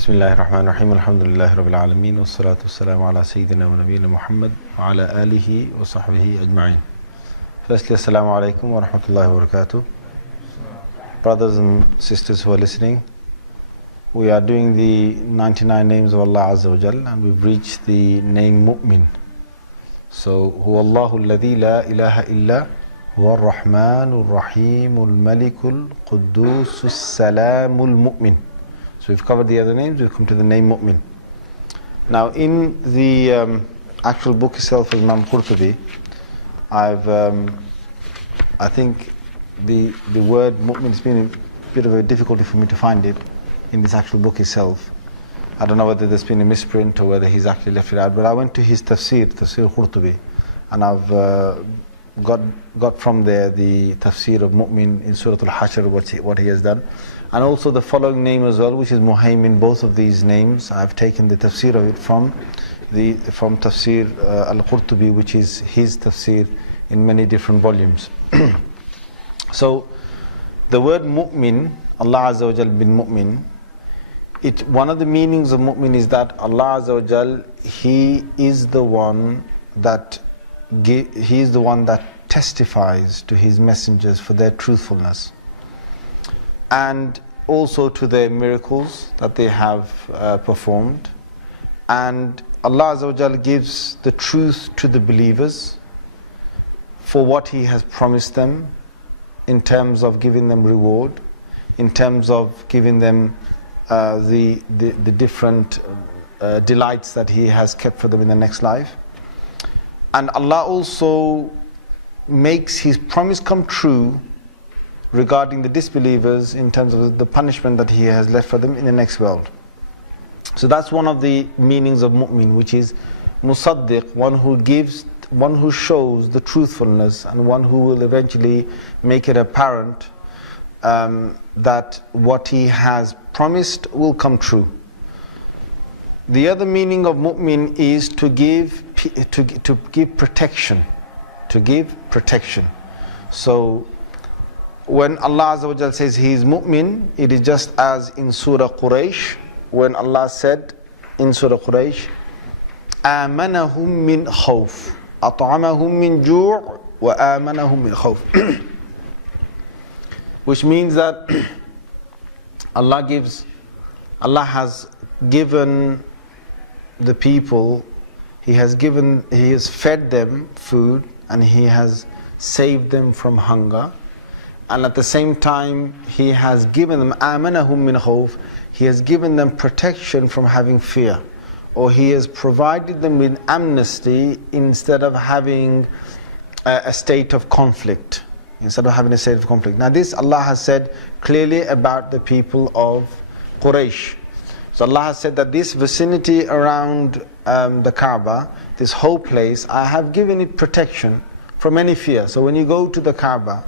بسم الله الرحمن الرحيم الحمد لله رب العالمين والصلاة والسلام على سيدنا ونبينا محمد وعلى آله وصحبه أجمعين. Firstly, Assalamu alaikum wa rahmatullahi wa barakatuh. Brothers and sisters who are listening, we are doing the 99 names of Allah Azza wa Jal, and we've reached the name Mu'min. So, Huwa Allahu alladhi la ilaha illa huwa ar-Rahmanu ar-Rahimu al-Maliku al-Quddus as-Salamu al-Mu'min. So we've covered the other names, we've come to the name Mu'min. Now in the actual book itself of Imam Qurtubi, I think the word Mu'min has been a bit of a difficulty for me to find it in this actual book itself. I don't know whether there's been a misprint or whether he's actually left it out, but I went to his tafsir Qurtubi, and I've got from there the tafsir of Mu'min in Surah Al-Hashr, what he has done. And also the following name as well, which is Muhaymin. Both of these names, I've taken the tafsir of it from tafsir Al-Qurtubi, which is his tafsir in many different volumes. So, the word Mu'min, Allah Azza wa Jal bin Mu'min, one of the meanings of Mu'min is that Allah Azza wa Jal, He is the one that testifies to His messengers for their truthfulness, and also to their miracles that they have performed. And Allah Azza wa Jal gives the truth to the believers for what He has promised them in terms of giving them reward, in terms of giving them the different delights that He has kept for them in the next life. And Allah also makes His promise come true regarding the disbelievers in terms of the punishment that He has left for them in the next world. So that's one of the meanings of Mu'min, which is Musaddiq, one who shows the truthfulness, and one who will eventually make it apparent that what he has promised will come true. The other meaning of Mu'min is to give protection. To give protection. So when Allah Azza wa Jal says He is Mu'min, it is just as in Surah Quraysh, when Allah said in Surah Quraysh, آمنهم من خوف أطعمهم من جوع وآمنهم من خوف. Which means that Allah has given the people, He has fed them food, and He has saved them from hunger. And at the same time, He has given them آمنهم من خوف, He has given them protection from having fear, or He has provided them with amnesty instead of having a state of conflict. Now this Allah has said clearly about the people of Quraysh. So Allah has said that this vicinity around the Kaaba, this whole place, I have given it protection from any fear. So when you go to the Kaaba,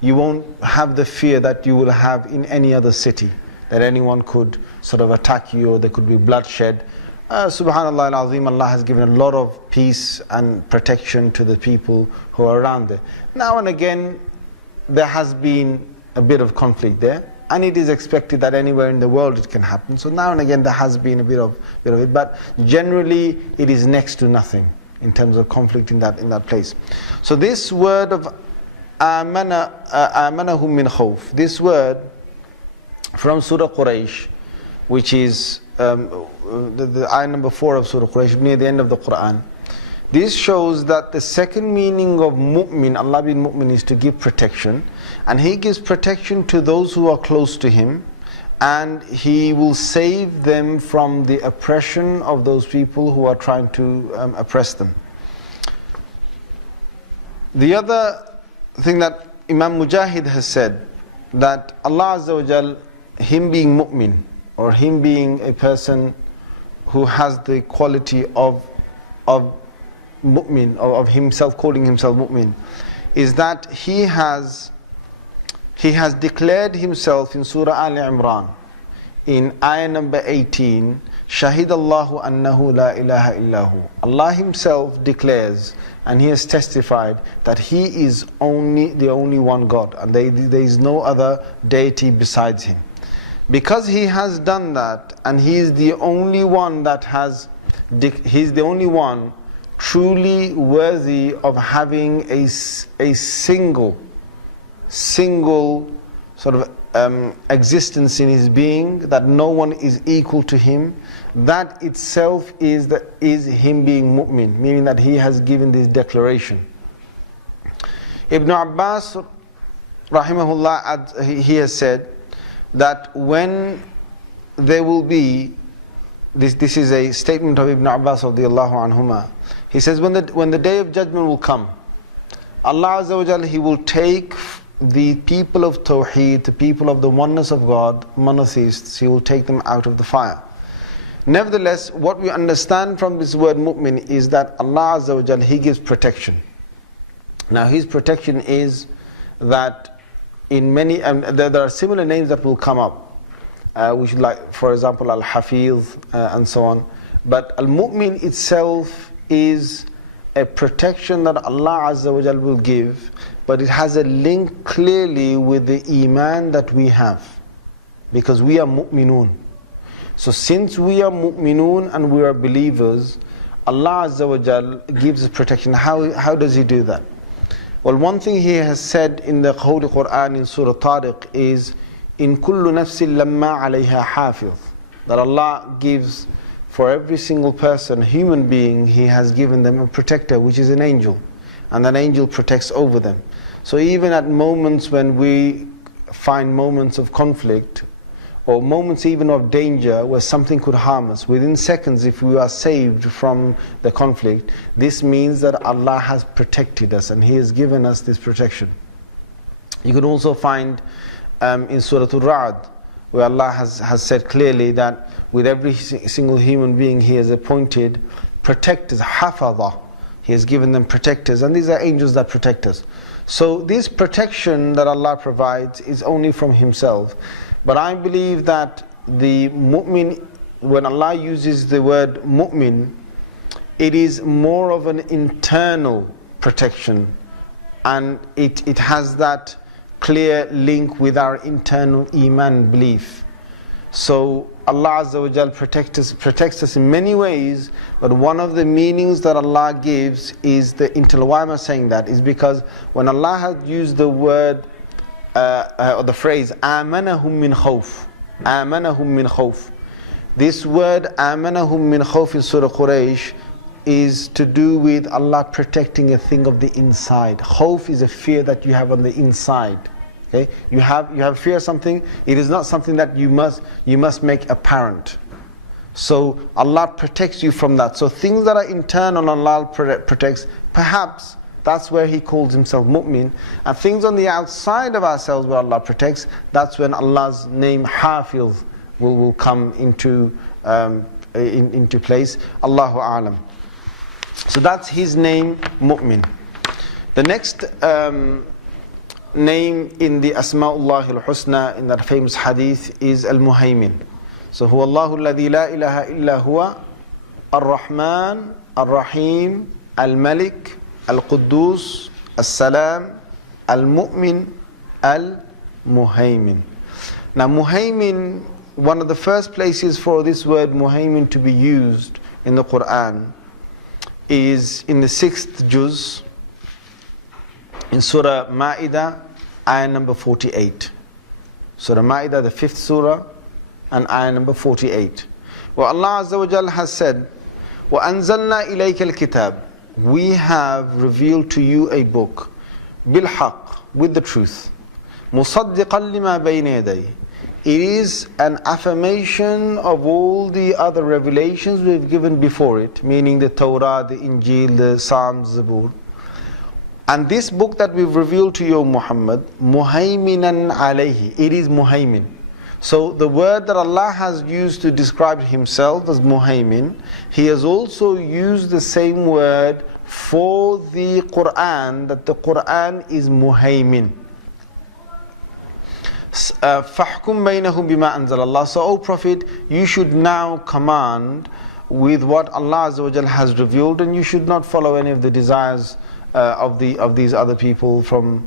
you won't have the fear that you will have in any other city, that anyone could sort of attack you or there could be bloodshed. Subhanallah al-Azim, Allah has given a lot of peace and protection to the people who are around there. Now and again, there has been a bit of conflict there, and it is expected that anywhere in the world it can happen. So now and again there has been a bit of it, but generally it is next to nothing in terms of conflict in that place. So this word of آمنهم من خوف, this word from Surah Quraysh, which is the ayah number 4 of Surah Quraysh, near the end of the Quran. This shows that the second meaning of Mu'min, Allah bin Mu'min, is to give protection, and He gives protection to those who are close to Him, and He will save them from the oppression of those people who are trying to oppress them. The other thing that Imam Mujahid has said, that Allah Azza wa Jal, Him being Mu'min, or Him being a person who has the quality of Mu'min, of Himself, calling Himself Mu'min, is that He has declared Himself in Surah Al-Imran, in ayah number 18, Shahid Allahu annahu la ilaha illahu. Allah Himself declares, and He has testified that He is the only one God, and there is no other deity besides Him. Because He has done that, and He is the only one that has, He's the only one truly worthy of having a single sort of existence in His being, that no one is equal to Him. That itself is Him being mu'min, meaning that He has given this declaration. Ibn Abbas rahimahullah, he has said that when there will be, this is a statement of Ibn Abbas radiyallahu anhuma, he says when the day of judgment will come, Allah Azza wa Jalla, He will take the people of Tawheed, the people of the oneness of God, monotheists, He will take them out of the fire. Nevertheless, what we understand from this word mu'min is that Allah Azza wa Jalla, He gives protection. Now His protection is that in many, there are similar names that will come up, which like, for example, Al-Hafiz and so on. But Al-Mu'min itself is a protection that Allah Azza wa Jalla will give, but it has a link clearly with the Iman that we have, because we are mu'minun. So since we are mu'minun and we are believers, Allah Azza wa Jalla gives us protection. How does He do that? Well, one thing He has said in the Holy Quran in Surah Tariq is, in kullu nafsin lamma alayha hafiz, that Allah gives for every single person, human being, He has given them a protector, which is an angel, and that angel protects over them. So even at moments when we find moments of conflict, or moments even of danger where something could harm us, within seconds, if we are saved from the conflict, this means that Allah has protected us and He has given us this protection. You can also find in Surah Al-Ra'd, where Allah has said clearly that with every single human being He has appointed protectors, hafadha. He has given them protectors, and these are angels that protect us. So this protection that Allah provides is only from Himself. But I believe that the mu'min, when Allah uses the word mu'min, it is more of an internal protection, and it has that clear link with our internal Iman belief. So Allah Azza wa Jal protects us in many ways, but one of the meanings that Allah gives is the internal. Why am I saying that? Is because when Allah has used the word or the phrase amanahum min khawf, amanahum min khawf, this word amanahum min khawf in Surah Quraysh is to do with Allah protecting a thing of the inside. Khawf is a fear that you have on the inside. Okay? You have fear of something, it is not something that you must make apparent. So Allah protects you from that. So things that are internal, Allah protects. Perhaps that's where He calls Himself mu'min. And things on the outside of ourselves where Allah protects, that's when Allah's name Hafiz will come into place. Allahu A'lam. So that's His name, mu'min. The next name in the Asma'ullah al-Husna, in that famous hadith, is Al-Muhaymin. So huwa Allahu alladhi la ilaha illa huwa Ar-Rahman, Ar-Rahim, Al-Malik, Al-Quddus, As-Salam, Al-Mu'min, Al-Muhaymin. Now Muhaymin, one of the first places for this word Muhaymin to be used in the Quran is in the 6th juz, in Surah Ma'idah, ayah number 48. Surah Ma'idah, the 5th surah, and ayah number 48. Where Allah Azza wa Jal has said, وَأَنزَلْنَا إِلَيْكَ الْكِتَابِ, we have revealed to you a book, بِالْحَقِّ, with the truth, مُصَدِّقًا لِمَا بَيْنَ يَدَيْهِ, it is an affirmation of all the other revelations we've given before it, meaning the Torah, the Injil, the Psalms, Zabur. And this book that we've revealed to you, Muhammad, Muhayminan alayhi, it is Muhaymin. So the word that Allah has used to describe Himself as Muhaymin, He has also used the same word for the Quran, that the Quran is Muhaymin. فَحْكُمْ بَيْنَهُمْ بِمَا أَنزَلَ اللَّهُ. So, O Prophet, you should now command with what Allah Azza wa Jal has revealed, and you should not follow any of the desires of these other people from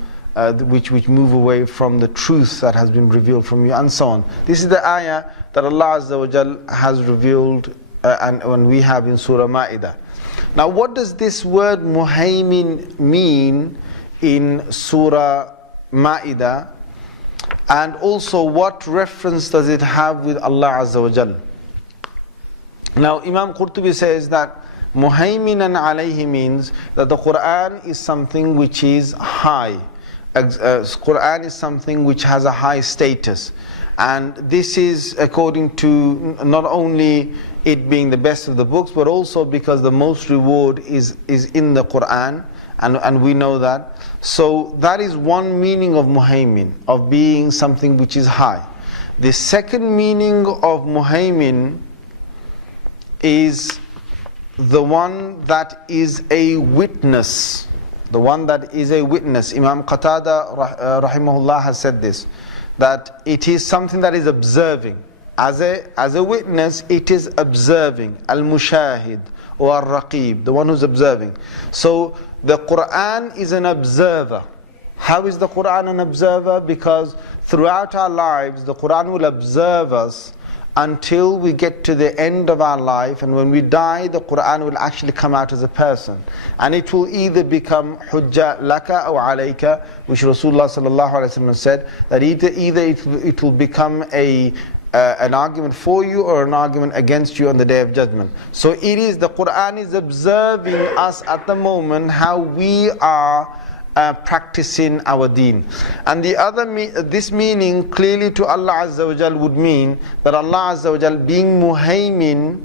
which move away from the truth that has been revealed from you, and so on. This is the ayah that Allah Azza wa Jal has revealed, and when we have in Surah Ma'idah. Now, what does this word Muhaymin mean in Surah Ma'idah? And also, what reference does it have with Allah Azza wa Jal? Now, Imam Qurtubi says that Muhayminan alayhi means that the Quran is something which is high. Quran is something which has a high status. And this is according to not only it being the best of the books, but also because the most reward is in the Quran, and we know that. So that is one meaning of Muhaymin, of being something which is high. The second meaning of Muhaymin is the one that is a witness. The one that is a witness. Imam Qatada rahimahullah has said this, that it is something that is observing. As a witness, it is observing. Al-Mushahid or Al-Raqib, the one who's observing. So the Quran is an observer. How is the Quran an observer? Because throughout our lives, the Quran will observe us until we get to the end of our life, and when we die, the Quran will actually come out as a person, and it will either become hujja laka or alayka, which Rasulullah sallallahu alaihi wasallam said, that either it will become an argument for you or an argument against you on the Day of Judgment. So it is, the Quran is observing us at the moment how we are practicing our deen. And the other this meaning clearly to Allah Azza wa Jal would mean that Allah Azza wa Jal being Muhaymin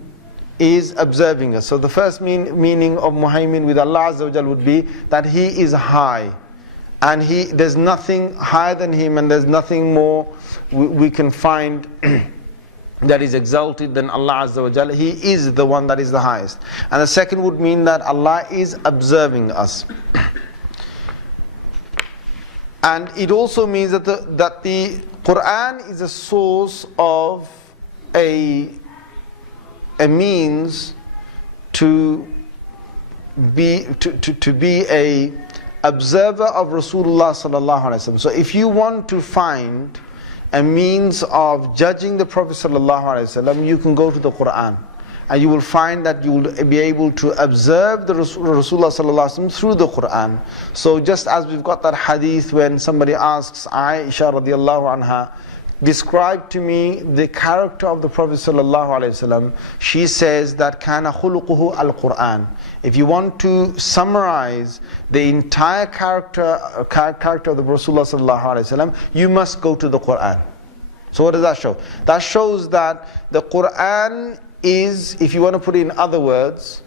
is observing us. So the first meaning of Muhaymin with Allah Azza wa Jal would be that He is high, and there's nothing higher than Him, and there's nothing more we can find that is exalted than Allah Azza wa Jal. He is the one that is the highest. And the second would mean that Allah is observing us. And it also means that the Quran is a source of a means to be a observer of Rasulullah sallallahu alaihi wasallam. So if you want to find a means of judging the Prophet sallallahu alaihi wasallam, you can go to the Quran, and you will find that you will be able to observe the Rasulullah sallallahu alaihi wasallam through the Quran. So just as we've got that hadith when somebody asks Aisha radiallahu anha, describe to me the character of the Prophet sallallahu alaihi wasallam, she says that kana khuluquhu al-Quran. If you want to summarize the entire character of the Rasulullah sallallahu alaihi wasallam, you must go to the Quran. So what does that show? That shows that the Quran is, if you want to put it in other words,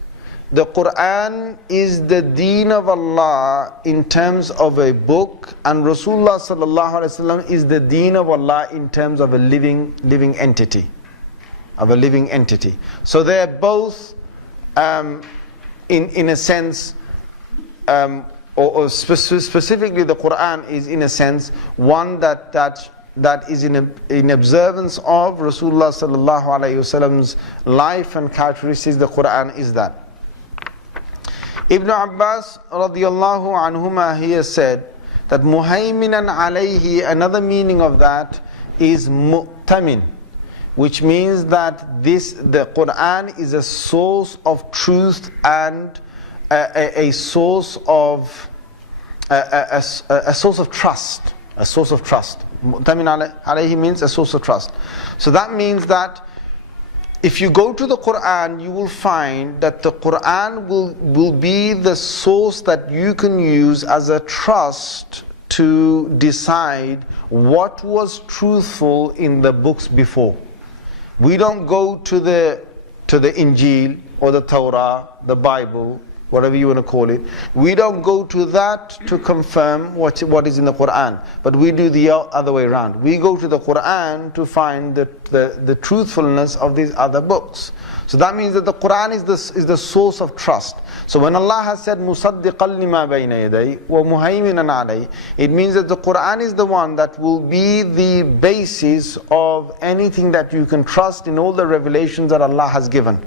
the Quran is the deen of Allah in terms of a book, and Rasulullah sallallahu alaihi wasallam is the deen of Allah in terms of a living entity, So they're both, in a sense, or specifically the Quran is in a sense one that is in observance of Rasulullah sallallahu alaihi wasallam's life and characteristics. The Quran is that. Ibn Abbas radiyallahu anhuma here said that Muhayminan alayhi, another meaning of that is mu'tamin, which means that the Quran is a source of truth and a source of trust. A source of trust. Mu'tamin alayhi means a source of trust. So that means that if you go to the Quran, you will find that the Quran will be the source that you can use as a trust to decide what was truthful in the books before. We don't go to the Injil or the Torah, the Bible, whatever you want to call it. We don't go to that to confirm what is in the Quran, but we do the other way around. We go to the Quran to find the truthfulness of these other books. So that means that the Quran is the source of trust. So when Allah has said musaddiqan lima bayna yaday wa muhaiminan alayhi, it means that the Quran is the one that will be the basis of anything that you can trust in all the revelations that Allah has given.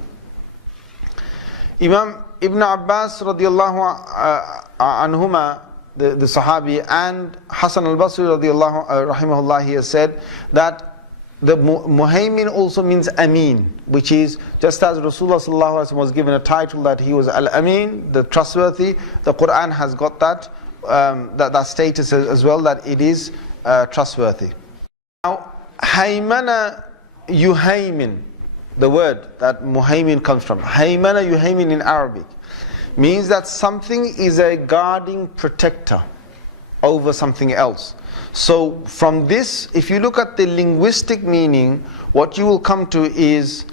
Imam Ibn Abbas radiallahu anhuma the Sahabi, and Hasan al-Basri rahimahullah, he has said that the Muhaymin also means Amin, which is just as Rasulullah sallallahu alaihi wasallam was given a title that he was Al-Amin, the trustworthy. The Quran has got that that status as well, that it is trustworthy. Now, Haymana Yuhaymin, the word that Muhaymin comes from, Haymana Yuhaymin in Arabic, means that something is a guarding protector over something else. So from this, if you look at the linguistic meaning, what you will come to is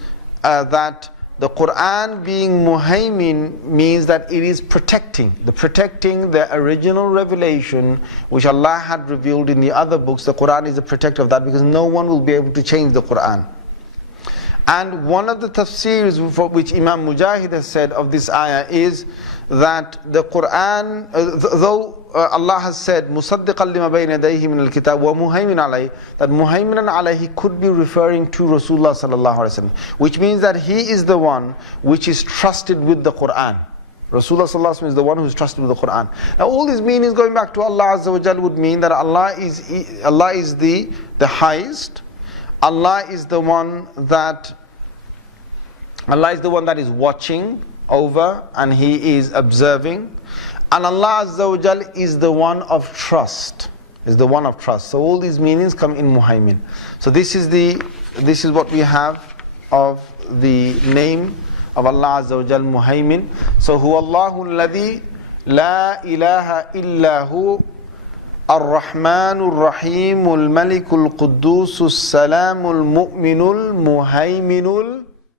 that the Quran being Muhaymin means that it is protecting the original revelation which Allah had revealed in the other books. The Quran is a protector of that, because no one will be able to change the Quran. And one of the tafsirs for which Imam Mujahid has said of this ayah is that the Quran, though Allah has said مُصَدِّقًا لِمَا بَيْنَ يَدَيْهِ مِنَ الْكِتَابِ وَمُهَيْمِنًا عَلَيْهِ, that Muhayminan alayhi could be referring to Rasulullah sallallahu alaihi wasallam, which means that he is the one which is trusted with the Quran. Rasulullah sallallahu alaihi wasallam is the one who is trusted with the Quran. Now all these meanings going back to Allah Azza wa Jal would mean that Allah is the highest. Allah is the one that is watching over, and He is observing. And Allah Azza wa Jal is the one of trust. So all these meanings come in Muhaymin. So this is what we have of the name of Allah Azza wa Jal, Muhaymin. So huwa Allahu alladhi la ilaha illa hu ar-Rahmanur Rahimul Malikul Quddus Salamul Mu'minul Muhayminul